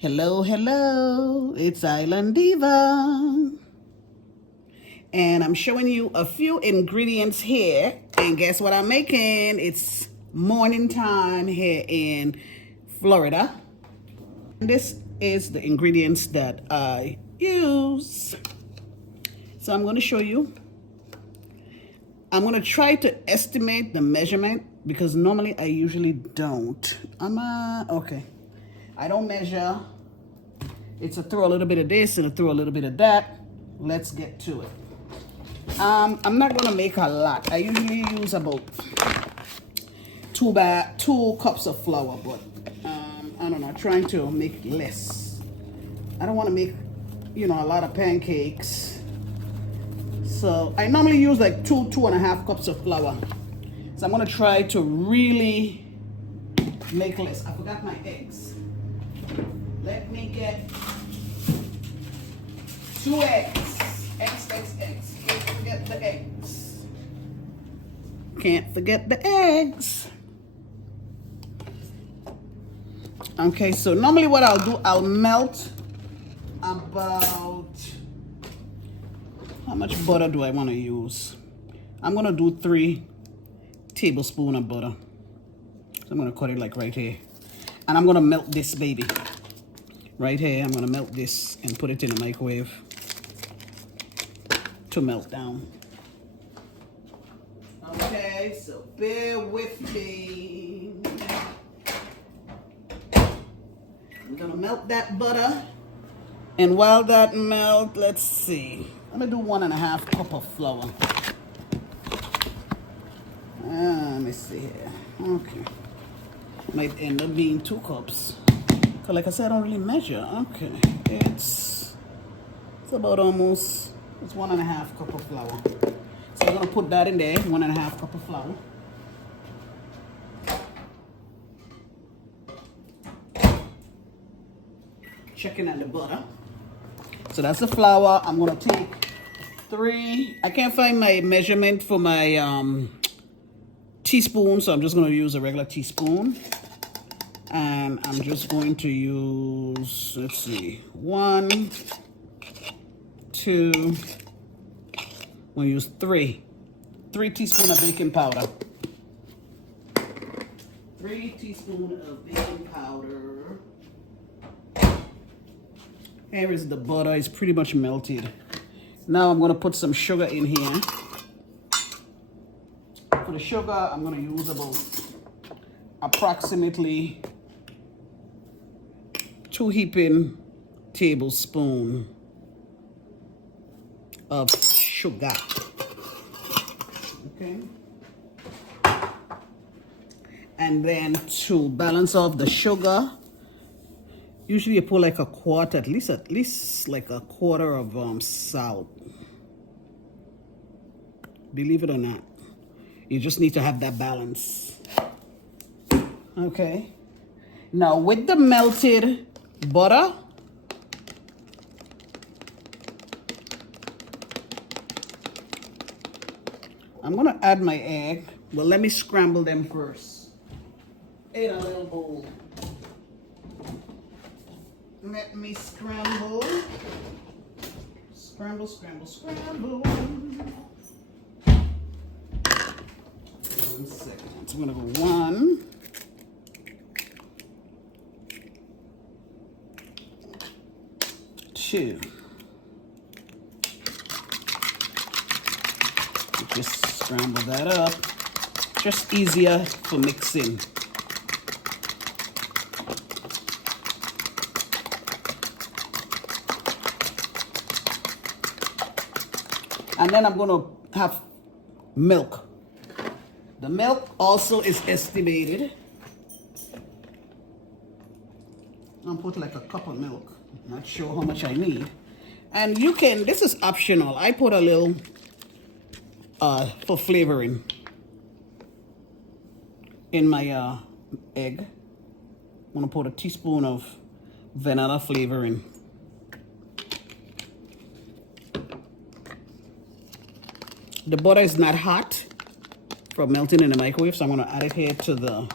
Hello, hello, it's Island Diva. And I'm showing you a few ingredients here. And guess what I'm making? It's morning time here in Florida. This is the ingredients that I use. So I'm going to show you. I'm going to try to estimate the measurement because normally I usually don't. Okay. I don't measure. It's a throw a little bit of this and a throw a little bit of that. Let's get to it. I'm not gonna make a lot. I usually use about two cups of flour, but I don't know, I'm trying to make less. I don't want to make, a lot of pancakes. So I normally use like 2.5 cups of flour. So I'm gonna try to really make less. I forgot my eggs. Let me get 2 eggs. Eggs. Can't forget the eggs. Can't forget the eggs. Okay, so normally what I'll do, I'll melt about, how much butter do I want to use? I'm going to do 3 tablespoons of butter. So I'm going to cut it like right here. And I'm going to melt this baby. Right here, I'm going to melt this and put it in the microwave to melt down. Okay, so bear with me. I'm going to melt that butter. And while that melts, let's see. I'm going to do 1.5 cup of flour. Let me see here. Okay. Might end up being 2 cups. So like I said, I don't really measure. Okay. It's about almost, it's 1.5 cup of flour. So I'm going to put that in there, 1.5 cup of flour. Checking on the butter. So that's the flour. I'm going to take 3. I can't find my measurement for my teaspoon, so I'm just going to use a regular teaspoon. And I'm just going to use, let's see, 1, 2, I'm going to use 3 teaspoons of baking powder. 3 teaspoons of baking powder. Here is the butter. It's pretty much melted. Now I'm going to put some sugar in here. For the sugar, I'm going to use about approximately 2 heaping tablespoons of sugar. Okay. And then to balance off the sugar, usually you put like a quarter, at least like a quarter of salt. Believe it or not, you just need to have that balance. Okay. Now with the melted butter, I'm gonna add my egg. Well, let me scramble them first in a little bowl. Let me scramble. Scramble. 1 second. So I'm gonna go 1, 2. Just scramble that up. Just easier for mixing. And then I'm going to have milk. The milk also is estimated. I'll put like a cup of milk. Not sure how much I need. And you can, this is optional. I put a little for flavoring in my egg. I'm going to put a teaspoon of vanilla flavoring. The butter is not hot from melting in the microwave, so I'm going to add it here to the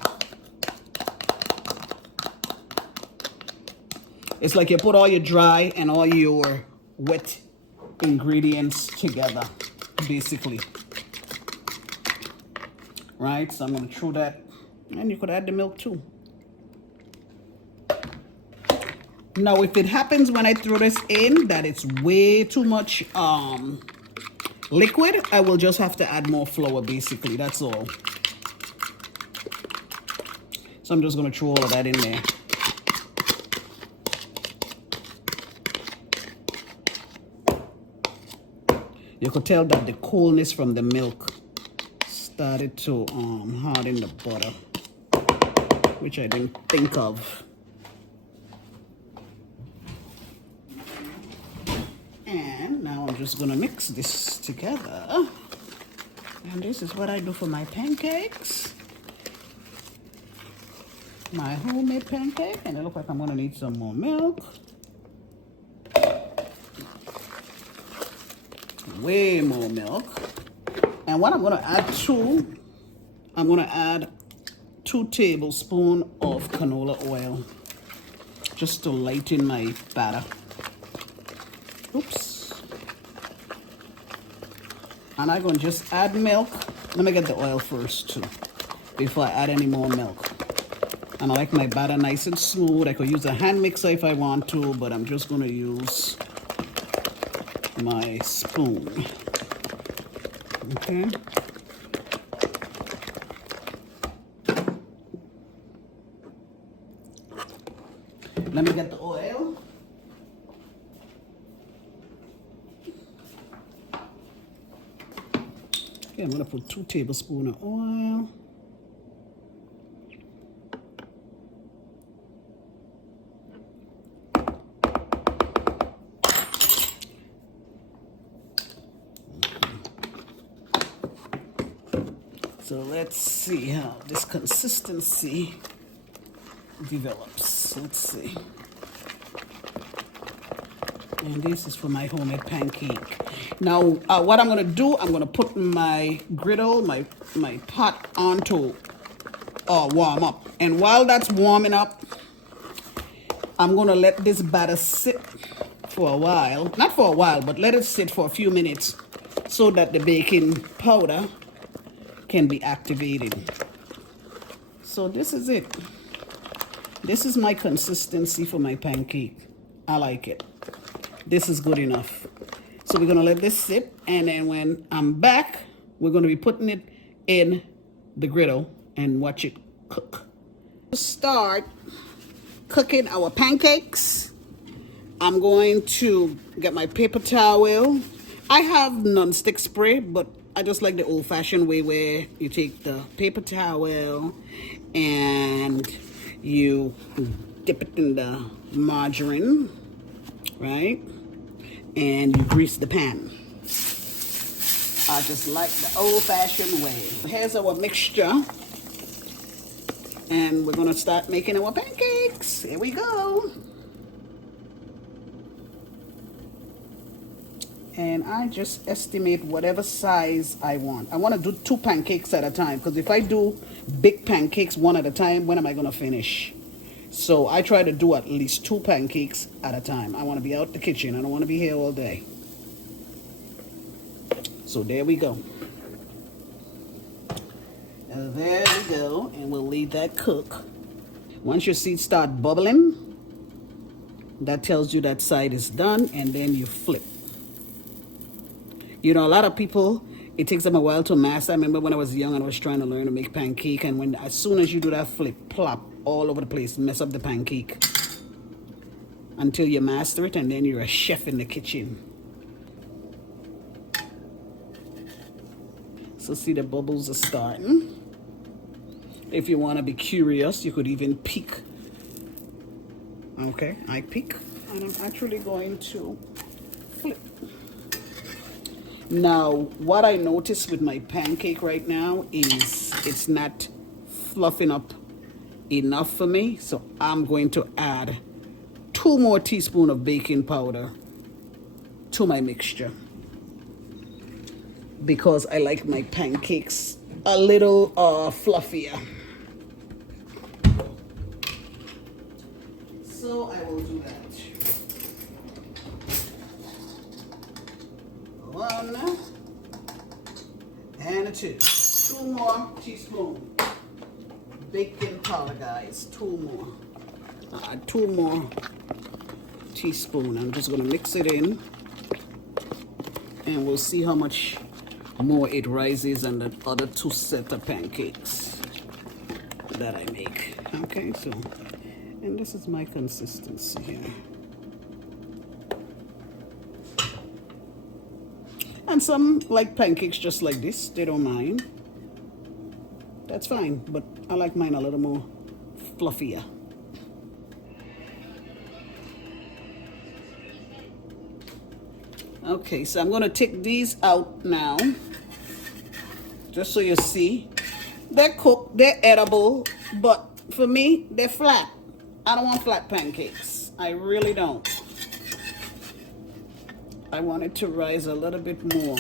It's like you put all your dry and all your wet ingredients together, basically. Right, so I'm going to throw that, and you could add the milk too. Now, if it happens when I throw this in that it's way too much liquid, I will just have to add more flour, basically. That's all. So I'm just going to throw all of that in there. You could tell that the coolness from the milk started to harden the butter, which I didn't think of. And now I'm just gonna mix this together. And this is what I do for my pancakes. My homemade pancake, and it looks like I'm gonna need some more milk. Way more milk. And what I'm gonna add to, I'm gonna add 2 tablespoons of canola oil just to lighten my batter. Oops. And I'm gonna just add milk. Let me get the oil first too, before I add any more milk. And I like my batter nice and smooth. I could use a hand mixer if I want to, but I'm just gonna use my spoon. Okay. Let me get the oil. Okay, I'm gonna put 2 tablespoons of oil. So let's see how this consistency develops. Let's see. And this is for my homemade pancake. Now, what I'm gonna do, I'm gonna put my griddle, my pot onto warm up. And while that's warming up, I'm gonna let this batter sit for a while. Not for a while, but let it sit for a few minutes so that the baking powder can be activated. So this is it. This is my consistency for my pancake. I like it. This is good enough. So we're gonna let this sit, and then when I'm back, we're gonna be putting it in the griddle and watch it cook. To start cooking our pancakes, I'm going to get my paper towel. I have non-stick spray, but I just like the old-fashioned way where you take the paper towel and you dip it in the margarine, right? And you grease the pan. I just like the old-fashioned way. Here's our mixture. And we're gonna start making our pancakes. Here we go. And I just estimate whatever size I want. I want to do 2 pancakes at a time, because if I do big pancakes one at a time, when am I going to finish? So I try to do at least 2 pancakes at a time. I want to be out the kitchen. I don't want to be here all day. So there we go. And there we go. And we'll leave that cook. Once your seeds start bubbling, that tells you that side is done, and then you flip. You know, a lot of people, it takes them a while to master. I remember when I was young and I was trying to learn to make pancake, and as soon as you do that flip, plop, all over the place, mess up the pancake until you master it, and then you're a chef in the kitchen. So see, the bubbles are starting. If you want to be curious, you could even peek. Okay, I peek, and I'm actually going to flip. Now, what I notice with my pancake right now is it's not fluffing up enough for me. So I'm going to add 2 more teaspoons of baking powder to my mixture, because I like my pancakes a little fluffier. So I will do that. 1 and 2. 2 more teaspoons. Baking powder, guys. 2 more. 2 more teaspoons. I'm just gonna mix it in, and we'll see how much more it rises than the other 2 sets of pancakes that I make. Okay, so, and this is my consistency here. And some like pancakes just like this, they don't mind. That's fine, but I like mine a little more fluffier. Okay, so I'm gonna take these out now, just so you see. They're cooked, they're edible, but for me, they're flat. I don't want flat pancakes. I really don't. I want it to rise a little bit more.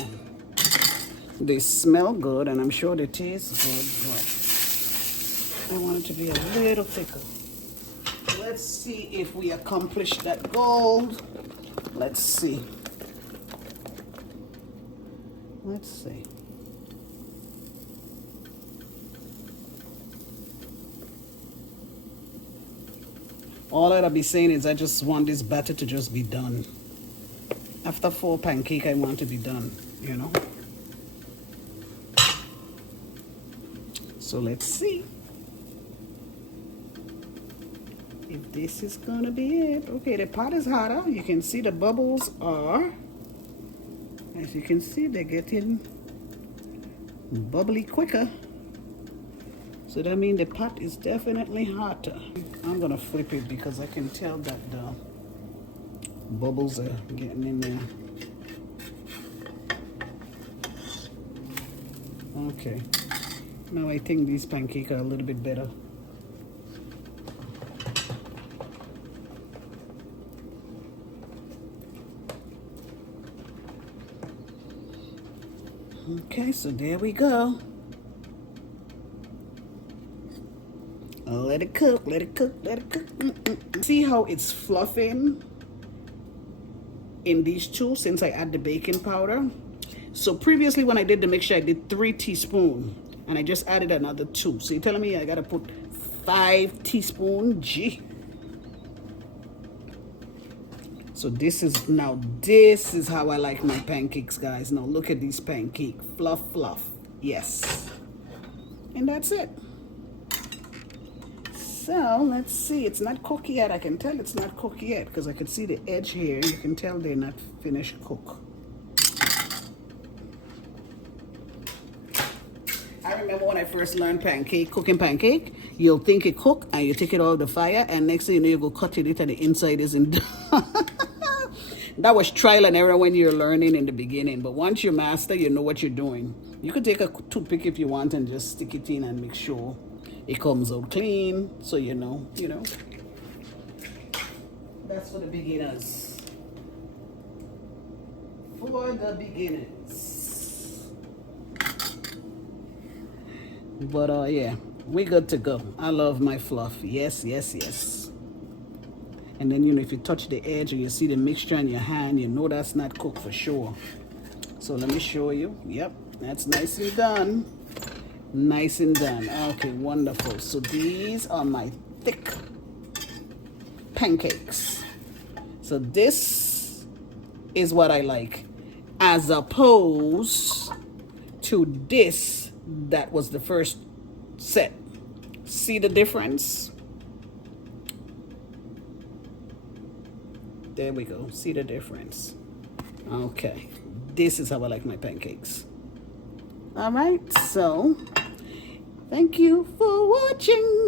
They smell good, and I'm sure they taste good, but I want it to be a little thicker. Let's see if we accomplish that goal. Let's see. Let's see. All I'll be saying is I just want this batter to just be done. After 4 pancakes, I want to be done, you know. So let's see if this is gonna be it. Okay, the pot is hotter. You can see the bubbles are, as you can see, they're getting bubbly quicker. So that means the pot is definitely hotter. I'm gonna flip it because I can tell that the bubbles are getting in there. Okay. Now I think these pancakes are a little bit better. Okay, so there we go. Let it cook, let it cook, let it cook. See how it's fluffing in these 2 since I add the baking powder? So previously when I did the mixture, I did 3 teaspoons and I just added another 2. So you're telling me I gotta put 5 teaspoons? Gee. So this is how I like my pancakes, guys. Now look at these pancakes. Fluff, fluff. Yes. And that's it. So let's see. It's not cooked yet. I can tell it's not cooked yet because I can see the edge here. You can tell they're not finished cooked. I remember when I first learned cooking pancake, you'll think it cooked and you take it off the fire, and next thing you know, you go cut it and the inside isn't done. That was trial and error when you're learning in the beginning, but once you master, you know what you're doing. You could take a toothpick if you want and just stick it in and make sure it comes out clean, so you know. That's for the beginners. For the beginners. But yeah, we're good to go. I love my fluff. Yes, yes, yes. And then, if you touch the edge or you see the mixture in your hand, you know that's not cooked for sure. So let me show you. Yep, that's nice and done. Nice and done. Okay, wonderful. So these are my thick pancakes. So this is what I like, as opposed to this that was the first set. See the difference? There we go. See the difference? Okay. This is how I like my pancakes. All right. So thank you for watching.